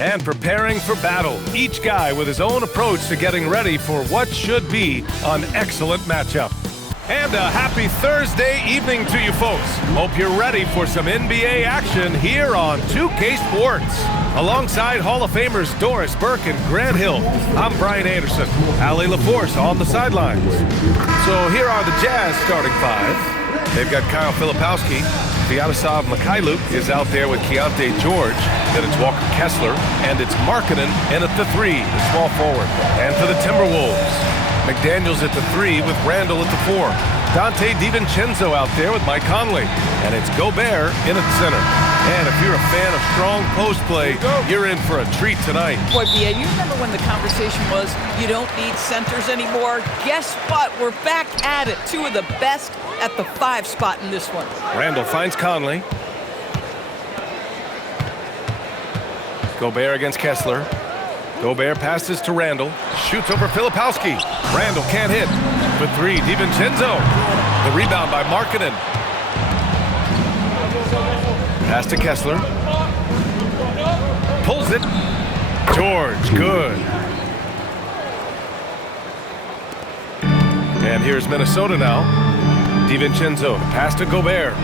and preparing for battle. Each guy with his own approach to getting ready for what should be an excellent matchup. And a happy Thursday evening to you folks. Hope you're ready for some NBA action here on 2K Sports. Alongside Hall of Famers Doris Burke and Grant Hill, I'm Brian Anderson. Ali LaForce on the sidelines. So here are the Jazz starting five. They've got Kyle Filipowski. Vladislav Mikhailuk is out there with Keontae George. Then it's Walker Kessler, and it's Markkanen in at the 3, the small forward. And for the Timberwolves, McDaniels at the 3 with Randall at the 4. Dante DiVincenzo out there with Mike Conley. And it's Gobert in at center. And if you're a fan of strong post play, you're in for a treat tonight. Boy, BA, you remember when the conversation was you don't need centers anymore? Guess what? We're back at it. Two of the best at the 5 spot in this one. Randall finds Conley. Gobert against Kessler. Gobert passes to Randall. Shoots over Filipowski. Randall can't hit. For 3, DiVincenzo. The rebound by Markkanen. Pass to Kessler. Pulls it. George, good. And here's Minnesota now. DiVincenzo, pass to Gobert.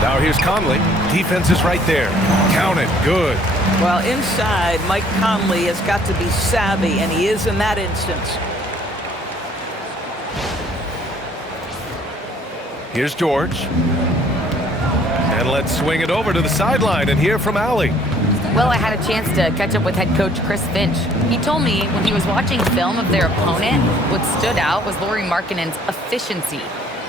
Now here's Conley. Defense is right there. Count it. Good. Well, inside, Mike Conley has got to be savvy, and he is in that instance. Here's George. And let's swing it over to the sideline and hear from Allie. Well, I had a chance to catch up with head coach Chris Finch. He told me when he was watching film of their opponent, what stood out was Lauri Markkanen's efficiency.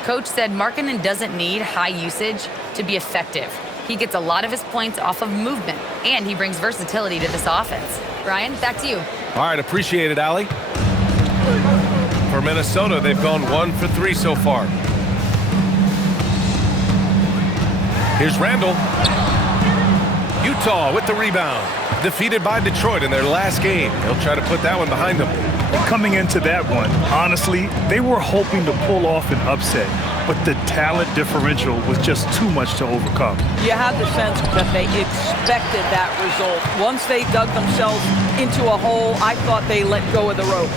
Coach said Markkanen doesn't need high usage to be effective. He gets a lot of his points off of movement, and he brings versatility to this offense. Brian, back to you. All right, appreciate it, Allie. For Minnesota, they've gone 1 for 3 so far. Here's Randall. Utah with the rebound. Defeated by Detroit in their last game. He'll try to put that one behind them. Coming into that one, honestly, they were hoping to pull off an upset, but the talent differential was just too much to overcome. You had the sense that they expected that result. Once they dug themselves into a hole, I thought they let go of the rope.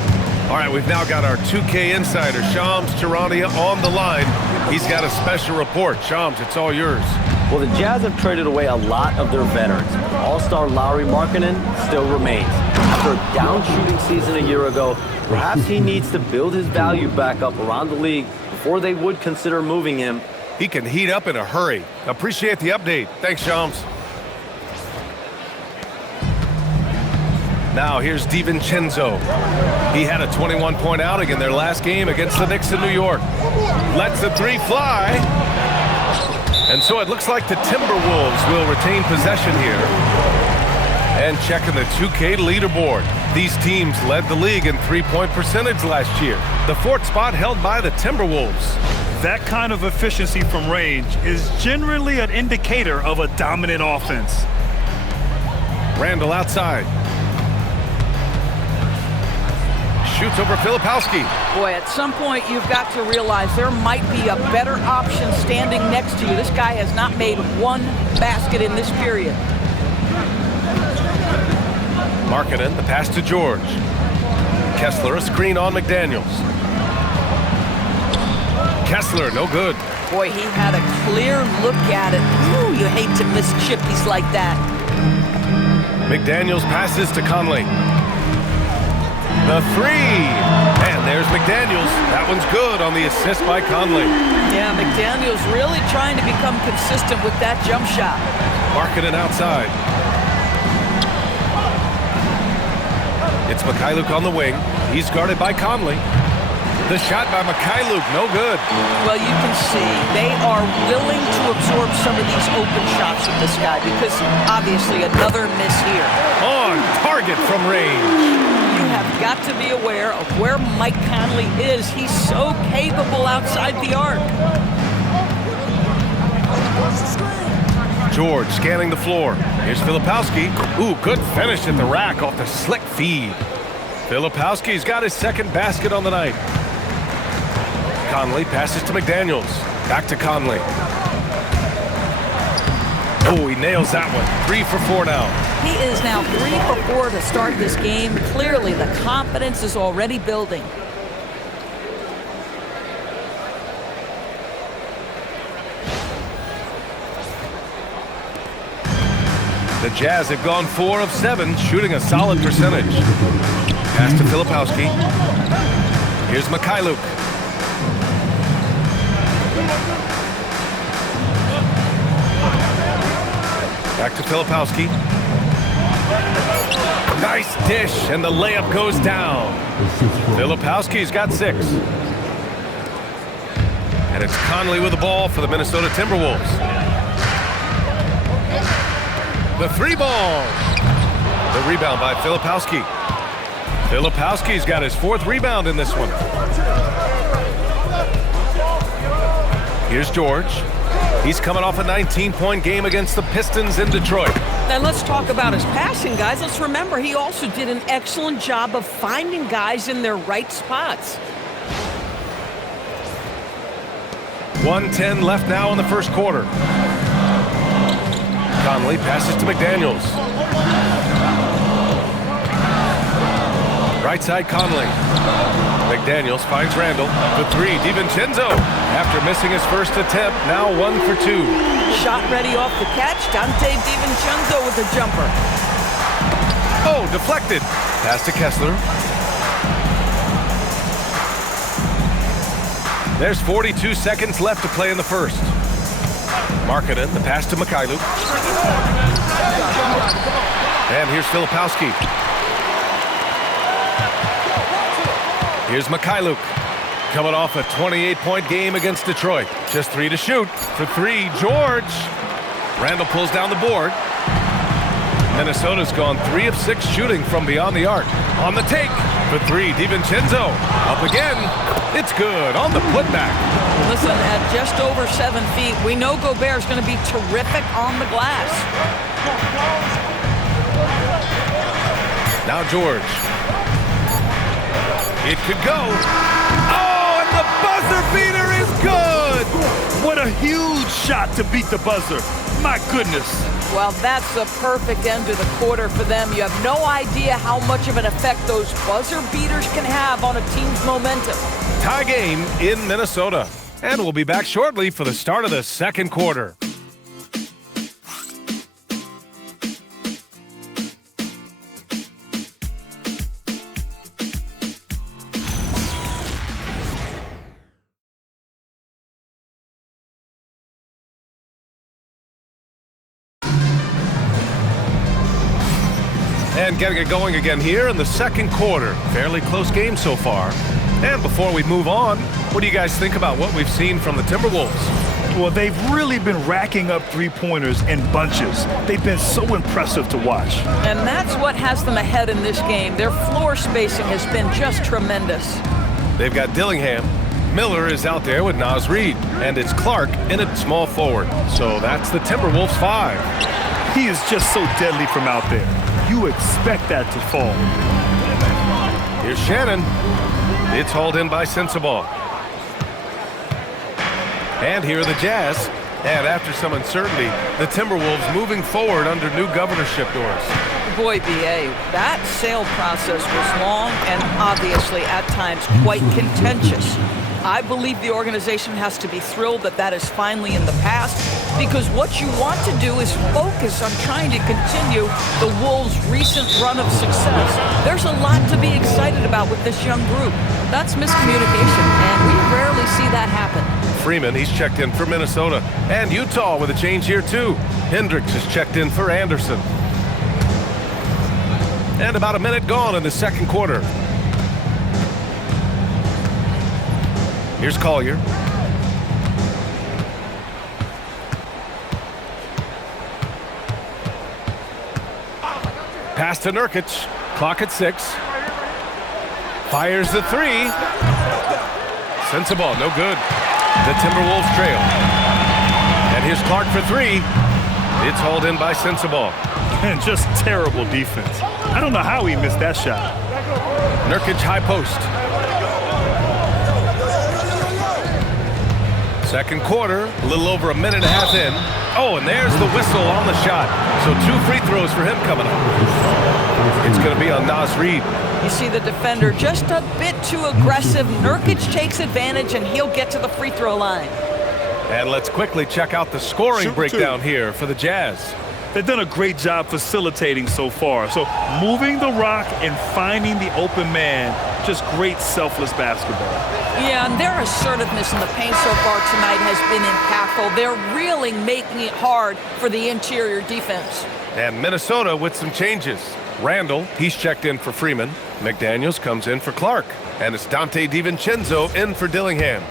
All right, we've now got our 2K insider, Shams Charania, on the line. He's got a special report. Shams, it's all yours. Well, the Jazz have traded away a lot of their veterans. All-star Lauri Markkanen still remains. After a down-shooting season a year ago, perhaps he needs to build his value back up around the league before they would consider moving him. He can heat up in a hurry. Appreciate the update. Thanks, Shams. Now here's DiVincenzo. He had a 21-point outing in their last game against the Knicks in New York. Lets the 3 fly. And so it looks like the Timberwolves will retain possession here. And checking the 2K leaderboard. These teams led the league in three-point percentage last year. The 4th spot held by the Timberwolves. That kind of efficiency from range is generally an indicator of a dominant offense. Randall outside. Shoots over Filipowski. Boy, at some point you've got to realize there might be a better option standing next to you. This guy has not made one basket in this period. Markkanen, the pass to George. Kessler, a screen on McDaniels. Kessler, no good. Boy, he had a clear look at it. Ooh, you hate to miss chippies like that. McDaniels passes to Conley. The 3. And there's McDaniels. That one's good on the assist by Conley. Yeah, McDaniels really trying to become consistent with that jump shot. Markkanen outside. It's Mikhailuk on the wing. He's guarded by Conley. The shot by Mikhailuk, no good. Well, you can see they are willing to absorb some of these open shots with this guy because obviously another miss here. On target from range. You have got to be aware of where Mike Conley is. He's so capable outside the arc. George scanning the floor. Here's Filipowski. Ooh, good finish at the rack off the slick feed. Filipowski's got his second basket on the night. Conley passes to McDaniels. Back to Conley. Oh, he nails that one. 3 for 4 now. He is now 3 for 4 to start this game. Clearly, the confidence is already building. The Jazz have gone 4 of 7, shooting a solid percentage. Pass to Filipowski. Here's Mikhailuk. Back to Filipowski. Nice dish, and the layup goes down. Filipowski's got 6. And it's Conley with the ball for the Minnesota Timberwolves. The 3 ball. The rebound by Filipowski. Filipowski's got his 4th rebound in this one. Here's George. He's coming off a 19-point game against the Pistons in Detroit. And let's talk about his passing, guys. Let's remember he also did an excellent job of finding guys in their right spots. 1:10 left now in the first quarter. Conley passes to McDaniels. Right side Conley. McDaniels finds Randall. The 3, DiVincenzo. After missing his first attempt, now 1 for 2. Shot ready off the catch. Dante DiVincenzo with a jumper. Oh, deflected. Pass to Kessler. There's 42 seconds left to play in the first. Markkanen, the pass to Mikhailuk. And here's Filipowski. Here's Mikhailuk. Coming off a 28-point game against Detroit. Just 3 to shoot. For 3, George. Randall pulls down the board. Minnesota's gone 3 of 6 shooting from beyond the arc. On the take. For 3, DiVincenzo. Up again. It's good on the putback. Listen, at just over 7 feet, we know Gobert's going to be terrific on the glass. Now George. It could go. Oh, and the buzzer beater is good. What a huge shot to beat the buzzer. My goodness. Well, that's the perfect end to the quarter for them. You have no idea how much of an effect those buzzer beaters can have on a team's momentum. Tie game in Minnesota. And we'll be back shortly for the start of the second quarter. And getting it going again here in the second quarter. Fairly close game so far. And before we move on, what do you guys think about what we've seen from the Timberwolves? Well, they've really been racking up three-pointers in bunches. They've been so impressive to watch. And that's what has them ahead in this game. Their floor spacing has been just tremendous. They've got Dillingham. Miller is out there with Naz Reid. And it's Clark in at small forward. So that's the Timberwolves 5. He is just so deadly from out there. You expect that to fall. Here's Shannon. It's hauled in by Sensabaugh. And here are the Jazz. And after some uncertainty, the Timberwolves moving forward under new governorship doors. Boy, B.A., that sale process was long and obviously at times quite contentious. I believe the organization has to be thrilled that that is finally in the past, because what you want to do is focus on trying to continue the Wolves' recent run of success. There's a lot to be excited about with this young group. That's miscommunication, and we rarely see that happen. Freeman, he's checked in for Minnesota. And Utah with a change here, too. Hendricks is checked in for Anderson. And about a minute gone in the second quarter. Here's Collier. Pass to Nurkic. Clock at 6. Fires the 3. Sensabaugh, no good. The Timberwolves trail. And here's Clark for 3. It's hauled in by Sensabaugh. And just terrible defense. I don't know how he missed that shot. Nurkic high post. Second quarter, a little over a minute and a half in. Oh, and there's the whistle on the shot. So 2 free throws for him coming up. It's going to be on Naz Reid. You see the defender just a bit too aggressive. Nurkic takes advantage, and he'll get to the free throw line. And let's quickly check out the scoring breakdown here for the Jazz. They've done a great job facilitating so far. So moving the rock and finding the open man, just great selfless basketball. Yeah, and their assertiveness in the paint so far tonight has been impactful. They're really making it hard for the interior defense. And Minnesota with some changes. Randall, he's checked in for Freeman. McDaniels comes in for Clark. And it's Dante DiVincenzo in for Dillingham.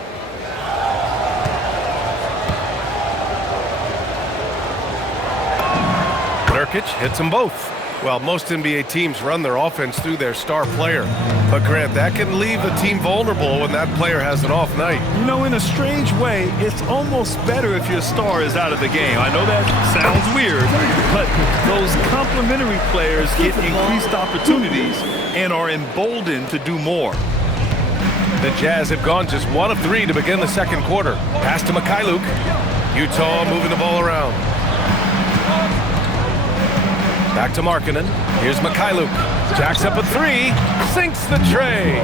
Nurkic hits them both. Well, most NBA teams run their offense through their star player. But Grant, that can leave a team vulnerable when that player has an off night. You know, in a strange way, it's almost better if your star is out of the game. I know that sounds weird, but those complementary players get increased opportunities and are emboldened to do more. The Jazz have gone just 1 of 3 to begin the second quarter. Pass to Mikhailuk. Utah moving the ball around. Back to Markkanen. Here's Mikhailuk. Jacks up a 3. Sinks the tray.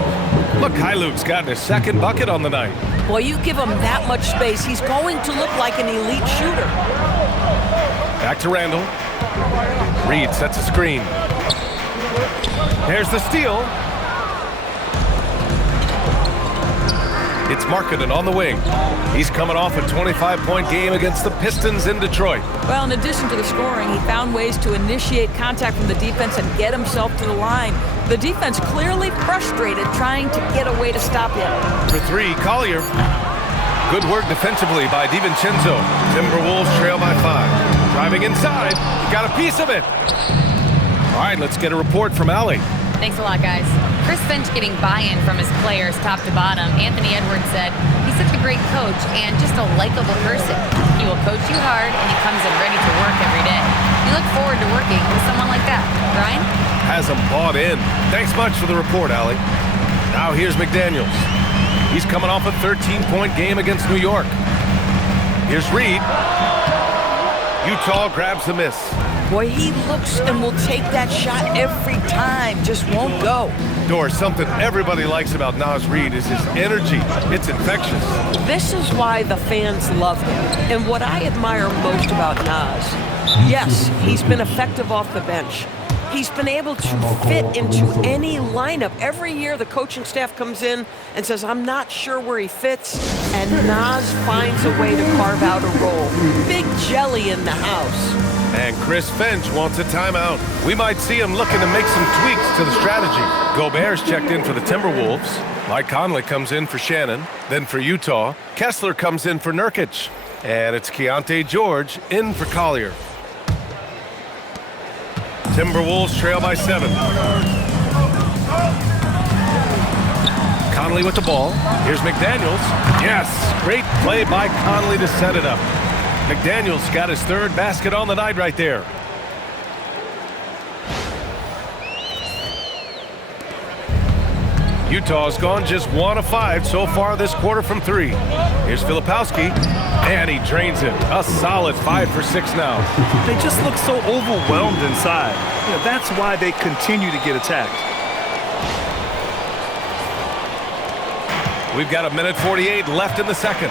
Mikhailuk's gotten his second bucket on the night. Well, you give him that much space, he's going to look like an elite shooter. Back to Randall. Reid sets a screen. There's the steal. It's Markkanen on the wing. He's coming off a 25-point game against the Pistons in Detroit. Well, in addition to the scoring, he found ways to initiate contact from the defense and get himself to the line. The defense clearly frustrated trying to get a way to stop him. For 3, Collier. Good work defensively by DiVincenzo. Timberwolves trail by 5. Driving inside. He got a piece of it. All right, let's get a report from Allie. Thanks a lot, guys. Chris Finch getting buy-in from his players top to bottom. Anthony Edwards said, he's such a great coach and just a likable person. He will coach you hard, and he comes in ready to work every day. We look forward to working with someone like that. Brian? Has him bought in. Thanks much for the report, Allie. Now here's McDaniels. He's coming off a 13-point game against New York. Here's Reid. Utah grabs the miss. Boy, he looks and will take that shot every time, just won't go. Dor, something everybody likes about Naz Reid is his energy. It's infectious. This is why the fans love him. And what I admire most about Naz, yes, he's been effective off the bench. He's been able to fit into any lineup. Every year the coaching staff comes in and says, I'm not sure where he fits, and Naz finds a way to carve out a role. Big jelly in the house. And Chris Finch wants a timeout. We might see him looking to make some tweaks to the strategy. Gobert's checked in for the Timberwolves. Mike Conley comes in for Shannon. Then for Utah, Kessler comes in for Nurkic. And it's Keontae George in for Collier. Timberwolves trail by 7. Conley with the ball. Here's McDaniels. Yes, great play by Conley to set it up. McDaniels got his 3rd basket on the night right there. Utah's gone just 1 of 5 so far this quarter from 3. Here's Filipowski, and he drains it. A solid 5 for 6 now. They just look so overwhelmed inside. You know, that's why they continue to get attacked. We've got 1:48 left in the second.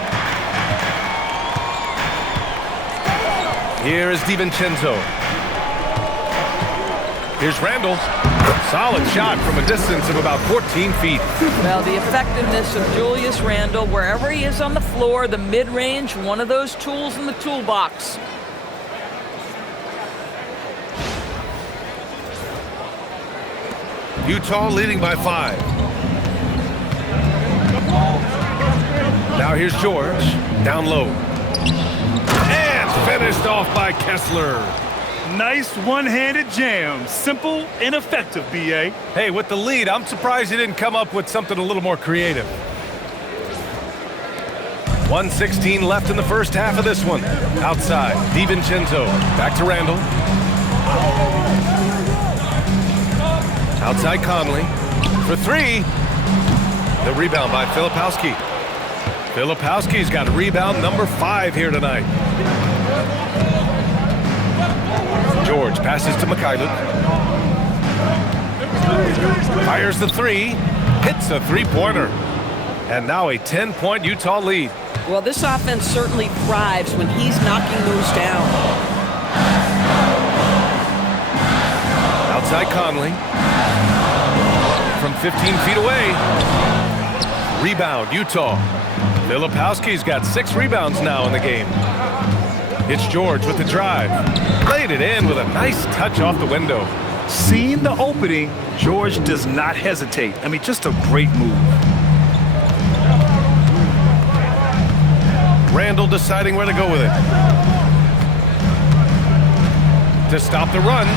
Here is DiVincenzo. Here's Randall. Solid shot from a distance of about 14 feet. Well, the effectiveness of Julius Randle, wherever he is on the floor, the mid-range, one of those tools in the toolbox. Utah leading by 5. Now here's George. Down low. And finished off by Kessler. Nice one-handed jam. Simple and effective, B.A. Hey, with the lead, I'm surprised he didn't come up with something a little more creative. 1:16 left in the first half of this one. Outside, DiVincenzo. Back to Randall. Outside Conley. For 3. The rebound by Filipowski. Filipowski's got rebound number 5 here tonight. George passes to Mikhailuk. Fires the 3. Hits a 3-pointer. And now a 10-point Utah lead. Well, this offense certainly thrives when he's knocking those down. Outside Conley. From 15 feet away. Rebound, Utah. Filipowski's got 6 rebounds now in the game. It's George with the drive. Laid it in with a nice touch off the window. Seeing the opening, George does not hesitate. I mean, just a great move. Randall deciding where to go with it. To stop the run.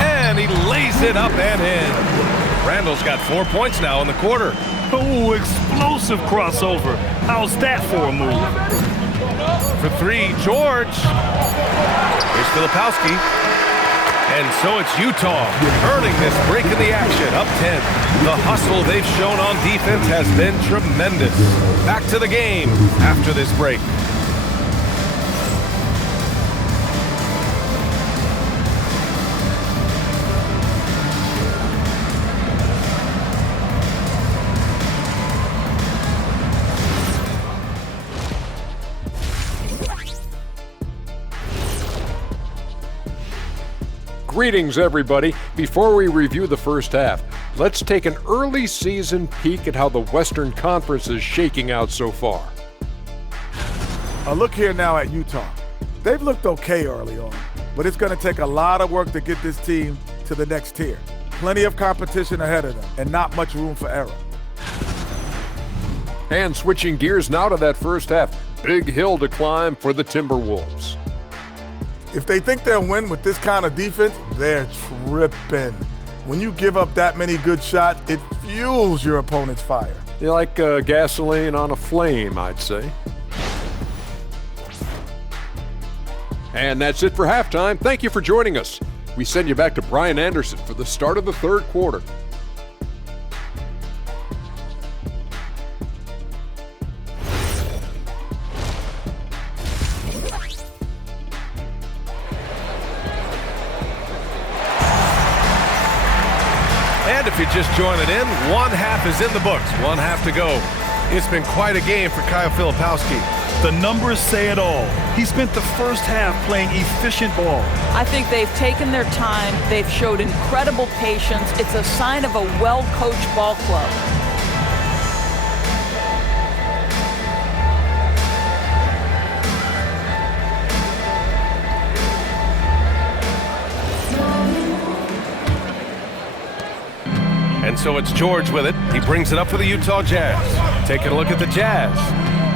And he lays it up and in. Randall's got 4 points now in the quarter. Oh, explosive crossover. How's that for a move? For 3, George. Here's Filipowski. And so it's Utah earning this break in the action, up 10. The hustle they've shown on defense has been tremendous. Back to the game after this break. Greetings, everybody. Before we review the first half, let's take an early season peek at how the Western Conference is shaking out so far. A look here now at Utah. They've looked okay early on, but it's going to take a lot of work to get this team to the next tier. Plenty of competition ahead of them and not much room for error. And switching gears now to that first half, big hill to climb for the Timberwolves. If they think they'll win with this kind of defense, they're tripping. When you give up that many good shots, it fuels your opponent's fire. You're like gasoline on a flame, I'd say. And that's it for halftime. Thank you for joining us. We send you back to Brian Anderson for the start of the third quarter. And if you're just joining in, one half is in the books, one half to go. It's been quite a game for Kyle Filipowski. The numbers say it all. He spent the first half playing efficient ball. I think they've taken their time. They've showed incredible patience. It's a sign of a well-coached ball club. And so it's George with it. He brings it up for the Utah Jazz. Taking a look at the Jazz.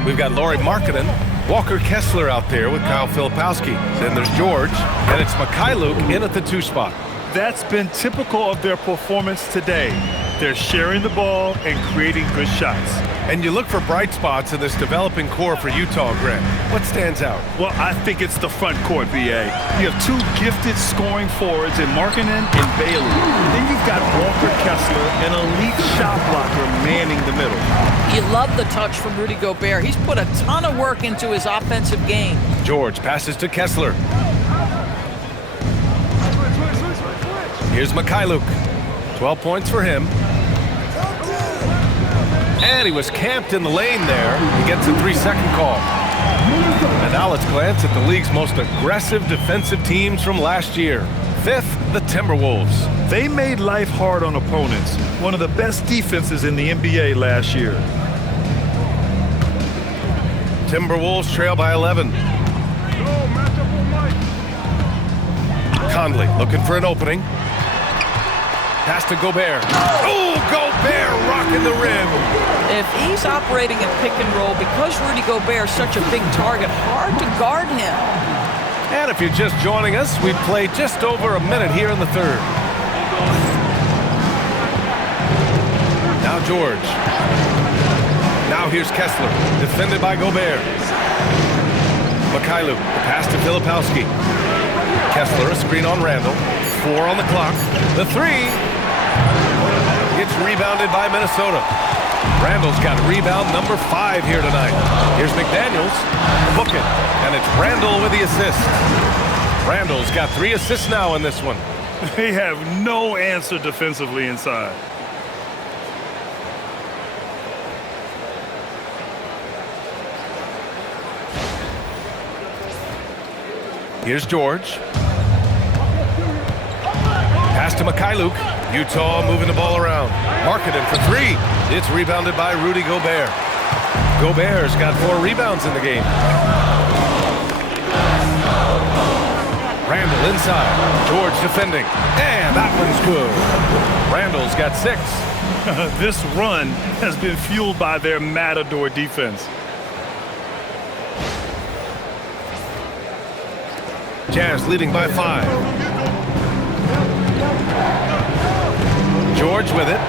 We've got Lauri Markkanen, Walker Kessler out there with Kyle Filipowski. Then there's George, and it's Mikhailuk in at the 2 spot. That's been typical of their performance today. They're sharing the ball and creating good shots. And you look for bright spots in this developing core for Utah, Grant. What stands out? Well, I think it's the front court, BA. You have 2 gifted scoring forwards in Markkanen and Bailey. Then you've got Walker Kessler, an elite shot blocker, manning the middle. You love the touch from Rudy Gobert. He's put a ton of work into his offensive game. George passes to Kessler. Here's Mikhailuk. 12 points for him. And he was camped in the lane there. He gets a 3-second call. And now let's glance at the league's most aggressive defensive teams from last year. 5th, the Timberwolves. They made life hard on opponents. One of the best defenses in the NBA last year. Timberwolves trail by 11. Conley looking for an opening. Pass to Gobert. Oh, Gobert rocking the rim. If he's operating in pick and roll, because Rudy Gobert is such a big target, hard to guard him. And if you're just joining us, we've played just over a minute here in the third. Now George. Now here's Kessler, defended by Gobert. Mikhailuk, the pass to Filipowski. Kessler, a screen on Randall. 4 on the clock. The 3. Gets rebounded by Minnesota. Randall's got rebound number 5 here tonight. Here's McDaniels. Book it. And it's Randall with the assist. Randall's got 3 assists now in this one. They have no answer defensively inside. Here's George. Pass to Mikhailuk. Utah moving the ball around. Marketing for 3. It's rebounded by Rudy Gobert. Gobert's got 4 rebounds in the game. Randall inside. George defending. And that one's good. Randall's got 6. This run has been fueled by their Matador defense. Jazz leading by 5. George with it.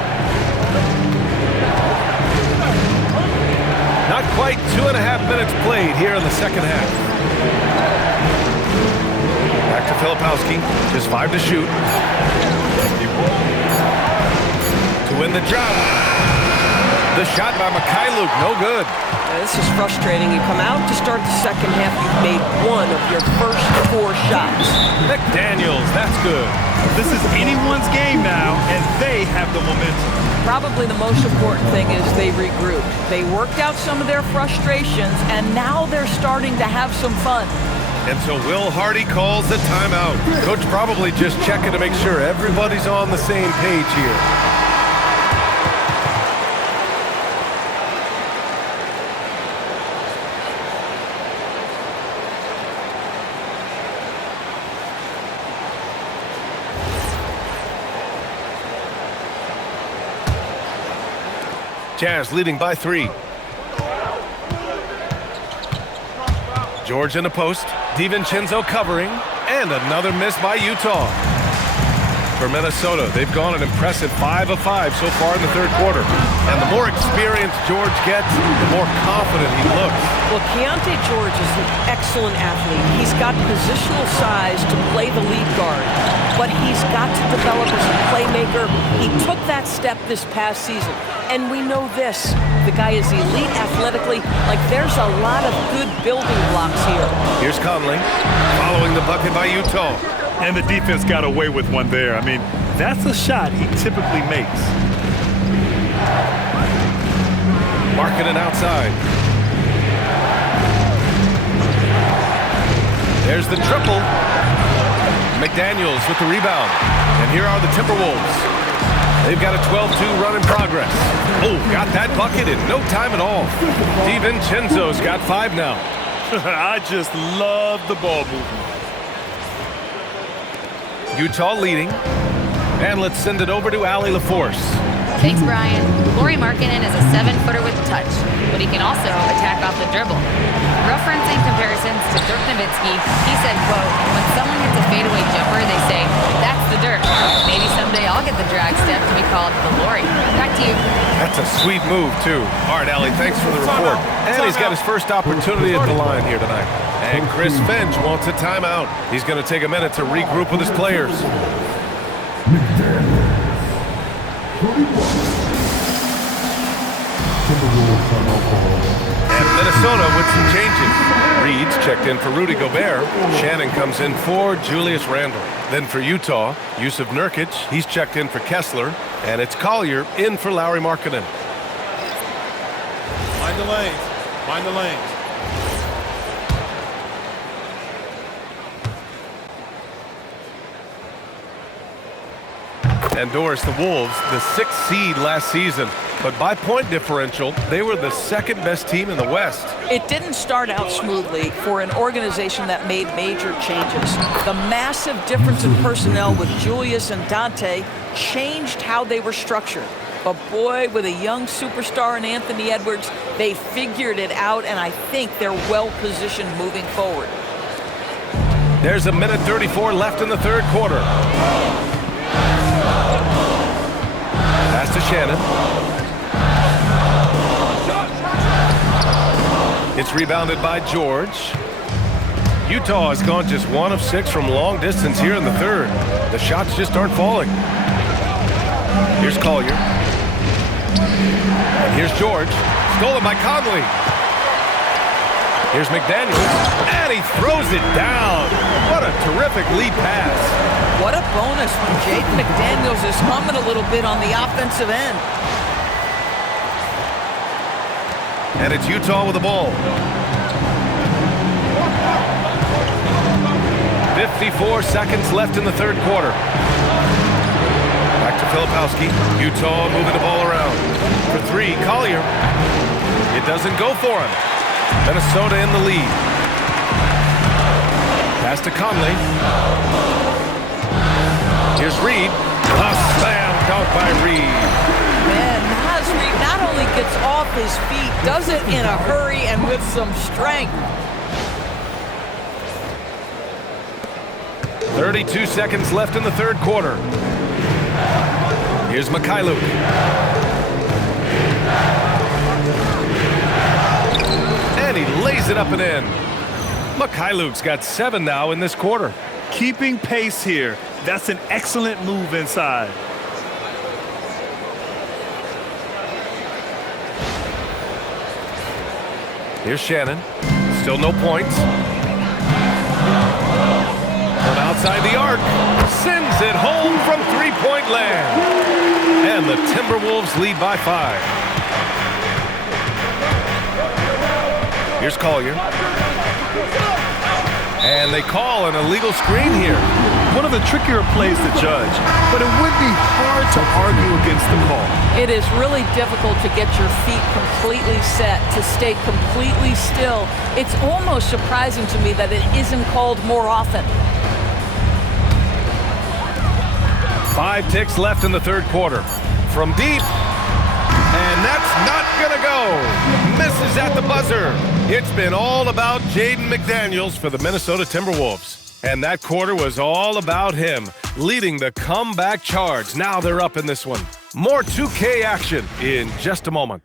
Not quite 2.5 minutes played here in the second half. Back to Filipowski. Just 5 to shoot. To win the job. The shot by Mikhailuk, no good. This is frustrating. You come out to start the second half, you've made 1 of your first 4 shots. McDaniels, that's good. This is anyone's game now, and they have the momentum. Probably the most important thing is they regrouped. They worked out some of their frustrations, and now they're starting to have some fun. And so Will Hardy calls the timeout. Coach probably just checking to make sure everybody's on the same page here. Jazz leading by 3. George in the post. DiVincenzo covering. And another miss by Utah. For Minnesota, they've gone an impressive 5 of 5 so far in the third quarter. And the more experience George gets, the more confident he looks. Well, Keontae George is an excellent athlete. He's got positional size to play the lead guard, but he's got to develop as a playmaker. He took that step this past season. And we know this, the guy is elite athletically. Like, there's a lot of good building blocks here. Here's Conley, following the bucket by Utah. And the defense got away with one there. I mean, that's a shot he typically makes. Marketing outside. There's the triple. McDaniels with the rebound. And here are the Timberwolves. They've got a 12-2 run in progress. Oh, got that bucket in no time at all. DiVincenzo's got 5 now. I just love the ball movement. Utah leading. And let's send it over to Allie LaForce. Thanks, Brian. Lauri Markkanen is a 7-footer with touch, but he can also attack off the dribble. Referencing comparisons to Dirk Nowitzki, he said, quote, when someone hits a fadeaway jumper, they say, that's the Dirk. Maybe someday I'll get the drag step to be called the Lauri. Back to you. That's a sweet move, too. All right, Allie, thanks for the report. And he's got his first opportunity at the line here tonight. And Chris Finch wants a timeout. He's going to take a minute to regroup with his players. And Minnesota with some changes. Reed's checked in for Rudy Gobert. Shannon comes in for Julius Randle. Then for Utah, Yusuf Nurkic. He's checked in for Kessler. And it's Collier in for Lauri Markkanen. Mind the lanes. Mind the lanes. And Doris, the Wolves, the 6th seed last season. But by point differential, they were the 2nd best team in the West. It didn't start out smoothly for an organization that made major changes. The massive difference in personnel with Julius and Dante changed how they were structured. But boy, with a young superstar in Anthony Edwards, they figured it out, and I think they're well-positioned moving forward. There's a minute 34 left in the third quarter. Pass to Shannon. It's rebounded by George. Utah has gone just 1 of 6 from long distance here in the third. The shots just aren't falling. Here's Collier. And here's George. Stolen by Conley. Here's McDaniels. And he throws it down. What a terrific lead pass. What a bonus when Jaden McDaniels is humming a little bit on the offensive end. And it's Utah with the ball. 54 seconds left in the third quarter. Back to Filipowski. Utah moving the ball around. For three, Collier. It doesn't go for him. Minnesota in the lead. Pass to Conley. Here's Reed. A slam dunk by Reed. Man, Naz Reid not only gets off his feet, does it in a hurry and with some strength. 32 seconds left in the third quarter. Here's Mikhailuk. And he lays it up and in. Mikhailuk's got 7 now in this quarter. Keeping pace here. That's an excellent move inside. Here's Shannon. Still no points. From outside the arc. Sends it home from three-point land. And the Timberwolves lead by 5. Here's Collier. And they call an illegal screen here. One of the trickier plays to judge, but it would be hard to argue against the call. It is really difficult to get your feet completely set, to stay completely still. It's almost surprising to me that it isn't called more often. 5 ticks left in the third quarter. From deep. And that's not gonna go. Misses at the buzzer. It's been all about Jaden McDaniels for the Minnesota Timberwolves. And that quarter was all about him, leading the comeback charge. Now they're up in this one. More 2K action in just a moment.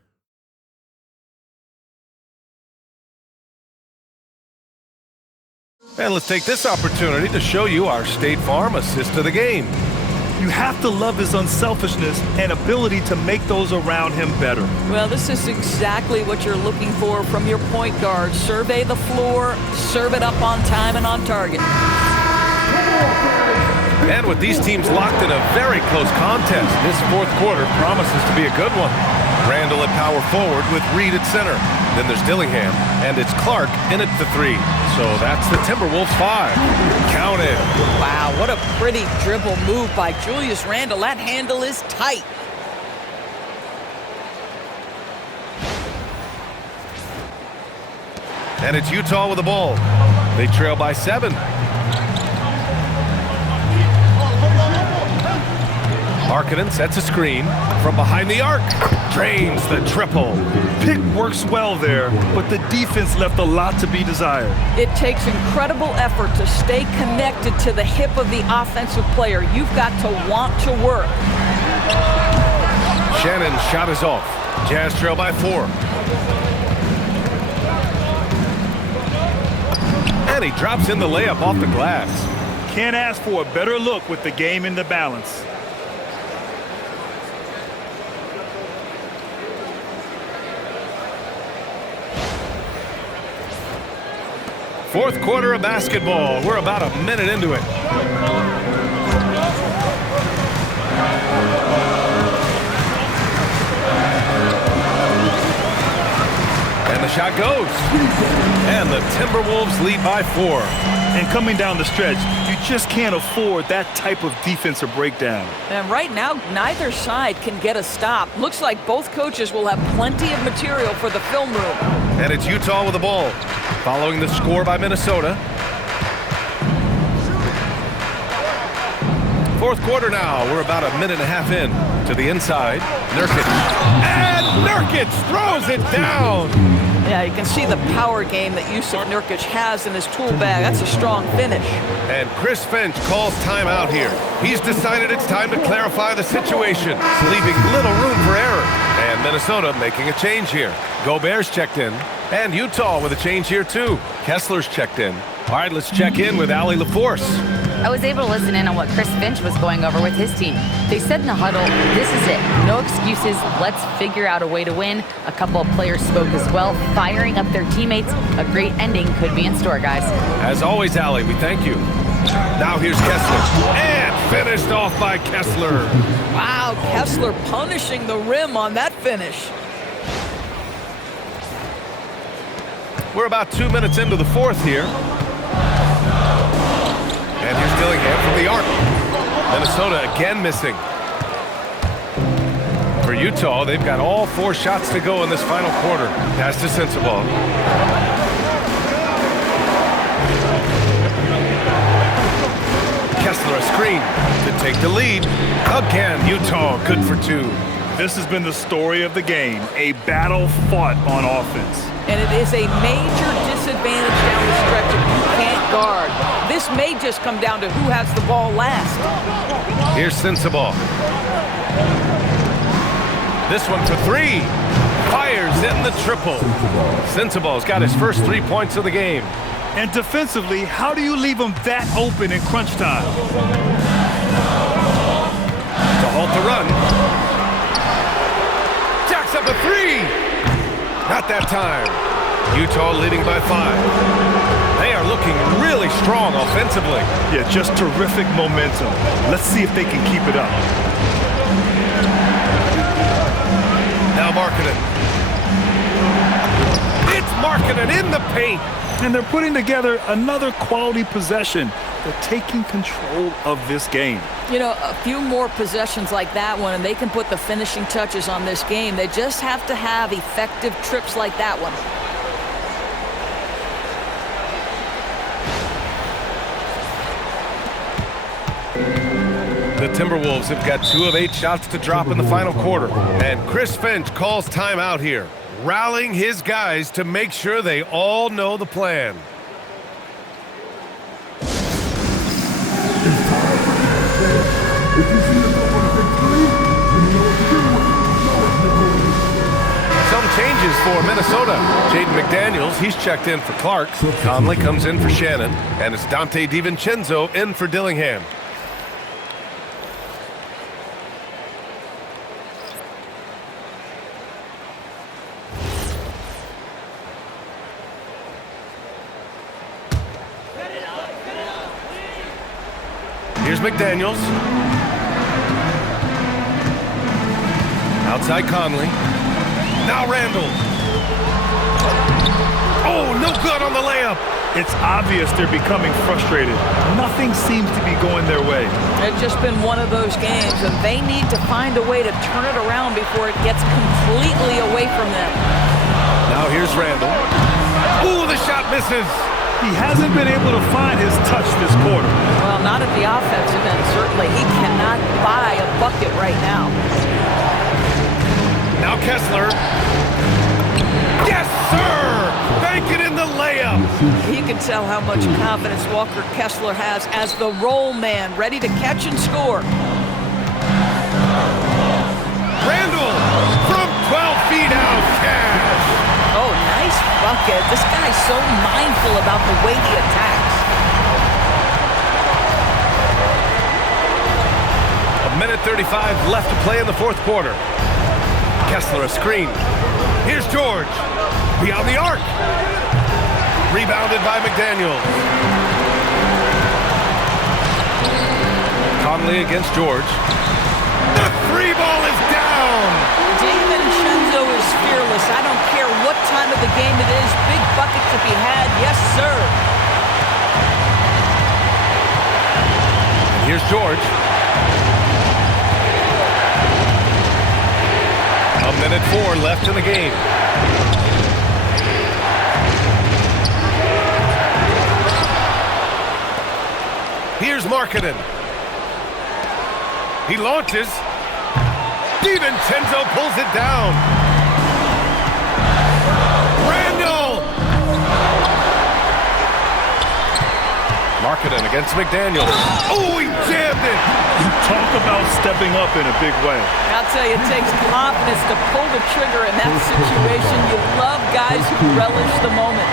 And let's take this opportunity to show you our State Farm assist to the game. You have to love his unselfishness and ability to make those around him better. Well, this is exactly what you're looking for from your point guard. Survey the floor, serve it up on time and on target. And with these teams locked in a very close contest, this fourth quarter promises to be a good one. Randall at power forward with Reed at center. Then there's Dillingham, and it's Clark in at the 3. So that's the Timberwolves 5. Count it. Wow, what a pretty dribble move by Julius Randle. That handle is tight. And it's Utah with the ball. They trail by 7. Markkanen sets a screen from behind the arc. Drains the triple. Pick works well there, but the defense left a lot to be desired. It takes incredible effort to stay connected to the hip of the offensive player. You've got to want to work. Shannon's shot is off. Jazz trail by 4. And he drops in the layup off the glass. Can't ask for a better look with the game in the balance. Fourth quarter of basketball. We're about a minute into it. And the shot goes. And the Timberwolves lead by 4. And coming down the stretch, you just can't afford that type of defensive breakdown. And right now, neither side can get a stop. Looks like both coaches will have plenty of material for the film room. And it's Utah with the ball. Following the score by Minnesota. Fourth quarter now. We're about a minute and a half in. To the inside. Nurkic. And Nurkic throws it down. Yeah, you can see the power game that Yusuf Nurkic has in his tool bag. That's a strong finish. And Chris Finch calls timeout here. He's decided it's time to clarify the situation, leaving little room for error. And Minnesota making a change here. Gobert's checked in. And Utah with a change here too. Kessler's checked in. All right, let's check in with Allie LaForce. I was able to listen in on what Chris Finch was going over with his team. They said in the huddle, this is it. No excuses. Let's figure out a way to win. A couple of players spoke as well, firing up their teammates. A great ending could be in store, guys. As always, Allie, we thank you. Now here's Kessler. And finished off by Kessler. Wow, Kessler punishing the rim on that finish. We're about 2 minutes into the fourth here. And here's Dillingham from the arc. Minnesota again missing. For Utah, they've got all 4 shots to go in this final quarter. Pass to Sensabaugh. Kessler a screen to take the lead. Again, Utah good for 2. This has been the story of the game, a battle fought on offense. And it is a major disadvantage down the stretch if you can't guard. This may just come down to who has the ball last. Here's Sensabaugh. This one for 3. Fires in the triple. Sensabaugh's got his first 3 points of the game. And defensively, how do you leave them that open in crunch time? To halt the run. Jacks up a 3. Not that time. Utah leading by 5. They are looking really strong offensively. Yeah, just terrific momentum. Let's see if they can keep it up. Now Markkanen. It's Markkanen in the paint. And they're putting together another quality possession. They're taking control of this game. You know, a few more possessions like that one, and they can put the finishing touches on this game. They just have to have effective trips like that one. The Timberwolves have got 2 of 8 shots to drop in the final quarter. And Chris Finch calls timeout here, rallying his guys to make sure they all know the plan. Some changes for Minnesota. Jaden McDaniels, he's checked in for Clark. Conley comes in for Shannon. And it's Dante DiVincenzo in for Dillingham. Here's McDaniels. Outside Conley. Now Randall. Oh, no good on the layup. It's obvious they're becoming frustrated. Nothing seems to be going their way. It's just been one of those games, and they need to find a way to turn it around before it gets completely away from them. Now here's Randall. Ooh, the shot misses. He hasn't been able to find his touch this quarter. Well, not at the offensive end, certainly. He cannot buy a bucket right now. Now Kessler. Yes, sir! Bank it in the layup. You can tell how much confidence Walker Kessler has as the roll man, ready to catch and score. Randall from 12 feet out. Cash. Oh, nice bucket. This guy's so mindful about the way he attacks. A minute 35 left to play in the fourth quarter. Kessler a screen. Here's George. Beyond the arc. Rebounded by McDaniels. Conley against George. The 3 ball is down. DiVincenzo is fearless. I don't care what time of the game it is. Big bucket to be had. Yes, sir. And here's George. A minute 4 left in the game. Here's Markkanen. He launches. DiVincenzo pulls it down. Randall! Markkanen against McDaniels. Oh, he jammed it! You talk about stepping up in a big way. I'll tell you, it takes confidence to pull the trigger in that situation. You love guys who relish the moment.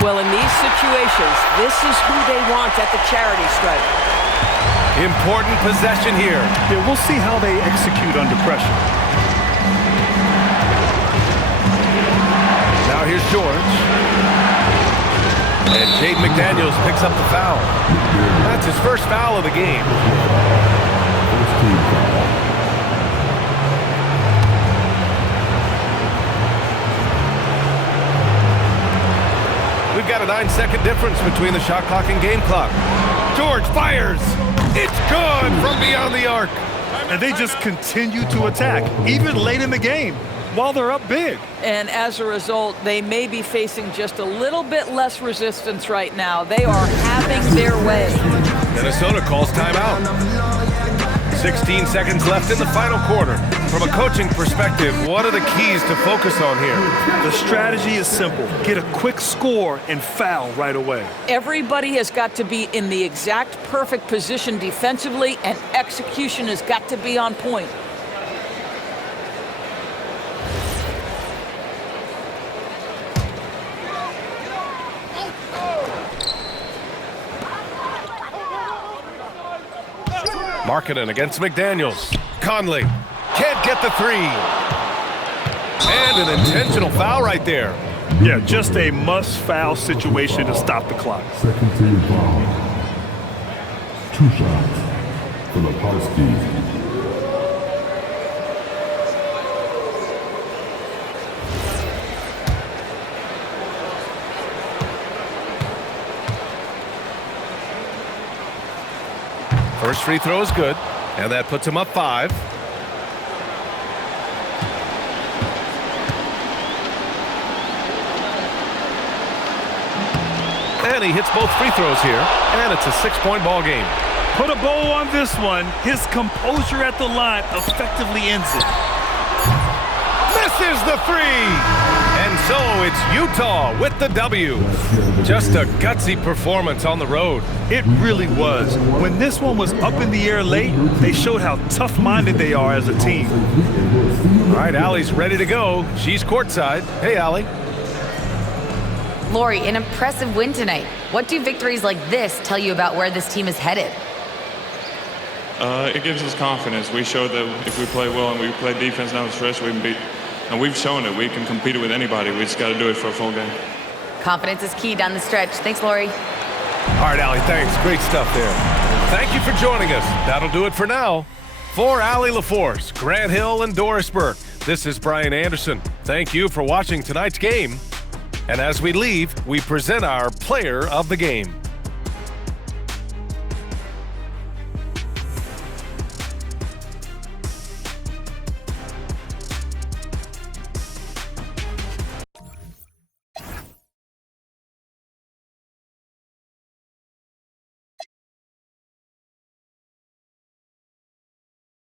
Well, in these situations, this is who they want at the charity stripe. Important possession here. Yeah, we'll see how they execute under pressure. Now here's George. And Jaden McDaniels picks up the foul. That's his first foul of the game. We've got a 9-second difference between the shot clock and game clock. George fires. It's good from beyond the arc. And they just continue to attack, even late in the game, while they're up big. And as a result, they may be facing just a little bit less resistance right now. They are having their way. Minnesota calls timeout. 16 seconds left in the final quarter. From a coaching perspective, what are the keys to focus on here? The strategy is simple. Get a quick score and foul right away. Everybody has got to be in the exact perfect position defensively, and execution has got to be on point. Markkanen against McDaniels. Conley can't get the three. And an intentional foul right there. Yeah, just a must-foul situation to stop the clock. Second team foul. 2 shots for the Huskies. First free throw is good, and that puts him up 5. And he hits both free throws here, and it's a 6-point ball game. Put a bow on this one. His composure at the line effectively ends it. Misses the three! And so it's Utah with the W. Just a gutsy performance on the road. It really was. When this one was up in the air late, they showed how tough-minded they are as a team. All right, Allie's ready to go. She's courtside. Hey, Allie. Lori, an impressive win tonight. What do victories like this tell you about where this team is headed? It gives us confidence. We showed that if we play well and we play defense down the stretch, we can beat. And we've shown it. We can compete with anybody. We just got to do it for a full game. Confidence is key down the stretch. Thanks, Lori. All right, Allie, thanks. Great stuff there. Thank you for joining us. That'll do it for now. For Allie LaForce, Grant Hill, and Doris Burke, this is Brian Anderson. Thank you for watching tonight's game. And as we leave, we present our player of the game.